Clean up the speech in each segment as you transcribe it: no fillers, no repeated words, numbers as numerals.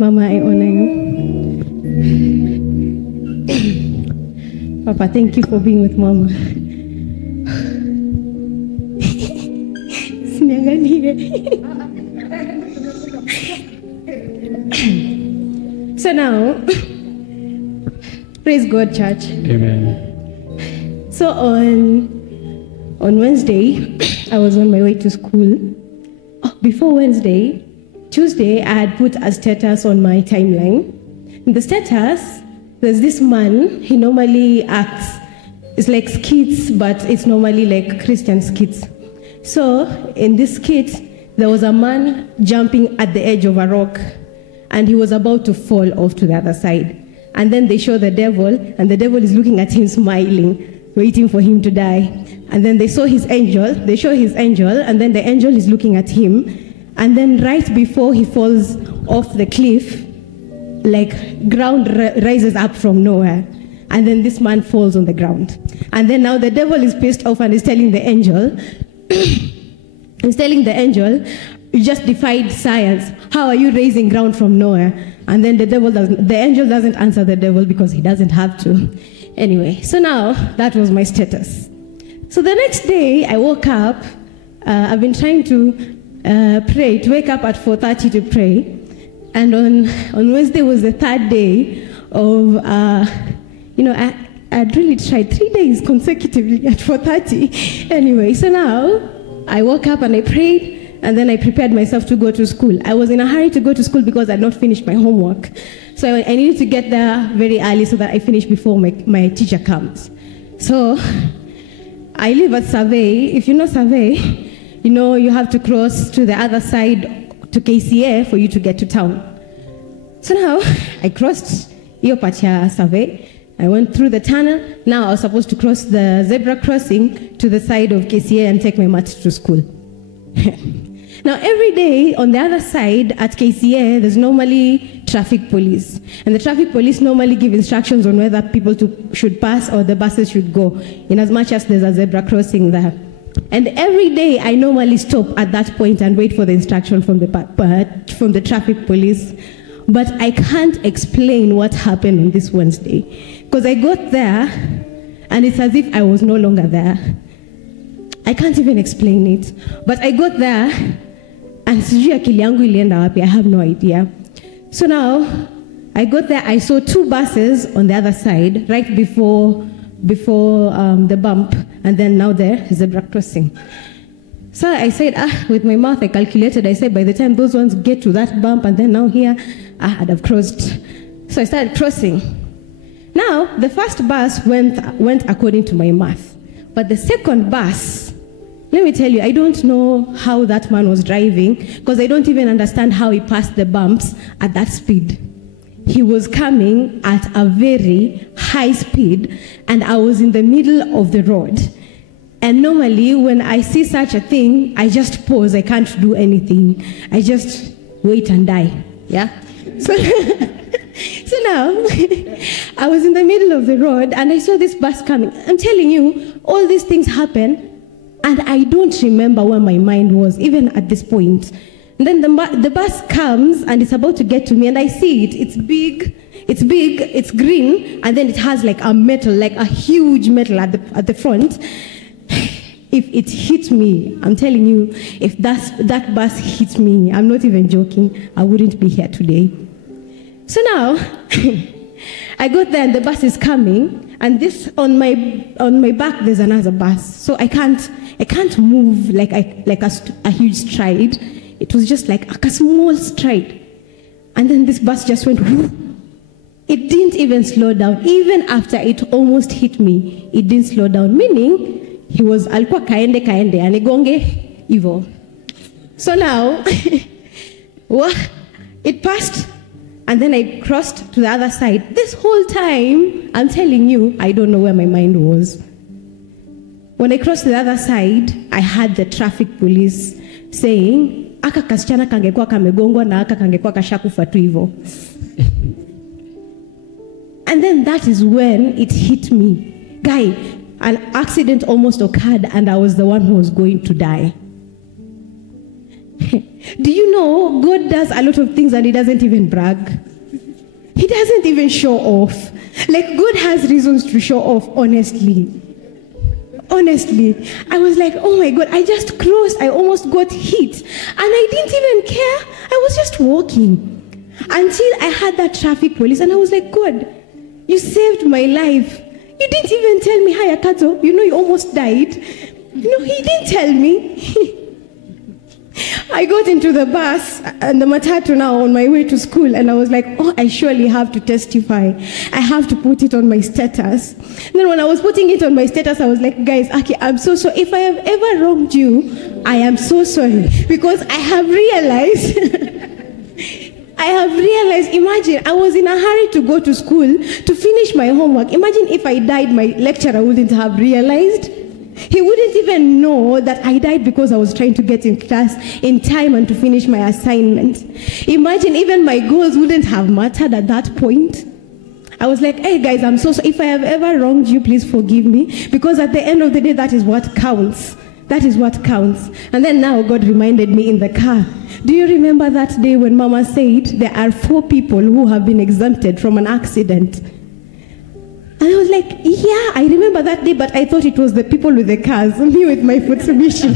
Mama, I honor you. Papa, thank you for being with Mama. So now, praise God, church. Amen. So on Wednesday, I was on my way to school. Before Wednesday, Tuesday, I had put a status on my timeline. In the status, there's this man. He normally acts, it's like skits, but it's normally like Christian skits. So in this skit, there was a man jumping at the edge of a rock, and he was about to fall off to the other side. And then they show the devil, and the devil is looking at him smiling, waiting for him to die. And then they show his angel, and then the angel is looking at him. And then right before he falls off the cliff, like ground rises up from nowhere. And then this man falls on the ground. And then now the devil is pissed off and is telling the angel, you just defied science. How are you raising ground from nowhere? And then the angel doesn't answer the devil because he doesn't have to. Anyway, so now that was my status. So the next day I woke up. I've been trying to pray, to wake up at 4:30 to pray. And on Wednesday was the third day of, I'd really tried 3 days consecutively at 4:30. Anyway, so now I woke up and I prayed. And then I prepared myself to go to school. I was in a hurry to go to school because I had not finished my homework. So I needed to get there very early so that I finish before my teacher comes. So I live at Survey. If you know Survey, you have to cross to the other side to KCA for you to get to town. So now I crossed Iopatia Survey. I went through the tunnel. Now I was supposed to cross the zebra crossing to the side of KCA and take my mat to school. Now, every day on the other side at KCA, there's normally traffic police. And the traffic police normally give instructions on whether people should pass or the buses should go, in as much as there's a zebra crossing there. And every day, I normally stop at that point and wait for the instruction from the traffic police. But I can't explain what happened on this Wednesday. Because I got there, and it's as if I was no longer there. I can't even explain it. But I got there, and sijui akili yangu ilienda wapi, I have no idea. So now, I got there, I saw two buses on the other side, right before the bump, and then now the zebra crossing. So I said, with my mouth, I calculated, I said, by the time those ones get to that bump, and then now here, I'd have crossed. So I started crossing. Now, the first bus went according to my math. But the second bus, let me tell you, I don't know how that man was driving, because I don't even understand how he passed the bumps at that speed. He was coming at a very high speed, and I was in the middle of the road. And normally, when I see such a thing, I just pause. I can't do anything. I just wait and die. Yeah? So now, I was in the middle of the road, and I saw this bus coming. I'm telling you, all these things happen, and I don't remember where my mind was, even at this point. And then the bus comes, and it's about to get to me, and I see it. It's big, it's green, and then it has like a metal, like a huge metal at the front. If it hit me, I'm telling you, if that bus hit me, I'm not even joking, I wouldn't be here today. So now, I got there and the bus is coming, and this on my back there's another bus. So I can't move like a huge stride. It was just like a small stride. And then this bus just went whoo. It didn't even slow down. Even after it almost hit me, it didn't slow down. Meaning, he was alikuwa kaende anigonge hivyo. So now, it passed, and then I crossed to the other side. This whole time, I'm telling you, I don't know where my mind was. When I crossed to the other side, I had the traffic police saying, aka kasichana kangekuwa kamegongwa na aka kangekuwa kashakufa tu hivyo. And then that is when it hit me. Guy, an accident almost occurred, and I was the one who was going to die. Do you know God does a lot of things and he doesn't even brag? He doesn't even show off. Like, God has reasons to show off, honestly. Honestly, I was like, oh my God, I just crossed. I almost got hit. And I didn't even care. I was just walking. Until I had that traffic police and I was like, God, you saved my life. You didn't even tell me, hi, Akato, you know you almost died. No, he didn't tell me. I got into the bus and the matatu now on my way to school, and I was like, oh, I surely have to testify. I have to put it on my status. And then when I was putting it on my status, I was like, guys, Aki, I'm so sorry. If I have ever wronged you, I am so sorry. Because I have realized, imagine, I was in a hurry to go to school to finish my homework. Imagine if I died, my lecturer wouldn't have realized. He wouldn't even know that I died because I was trying to get in class in time and to finish my assignment. Imagine even my goals wouldn't have mattered at that point. I was like, hey guys, I'm so sorry. If I have ever wronged you, please forgive me. Because at the end of the day, that is what counts. That is what counts. And then now God reminded me in the car. Do you remember that day when Mama said there are 4 people who have been exempted from an accident? And I was like, yeah, I remember that day, but I thought it was the people with the cars, me with my Mitsubishi.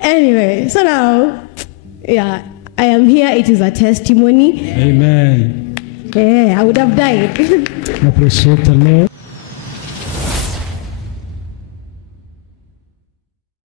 Anyway, so now, yeah, I am here. It is a testimony. Amen. Yeah, I would have died. Appreciate the Lord.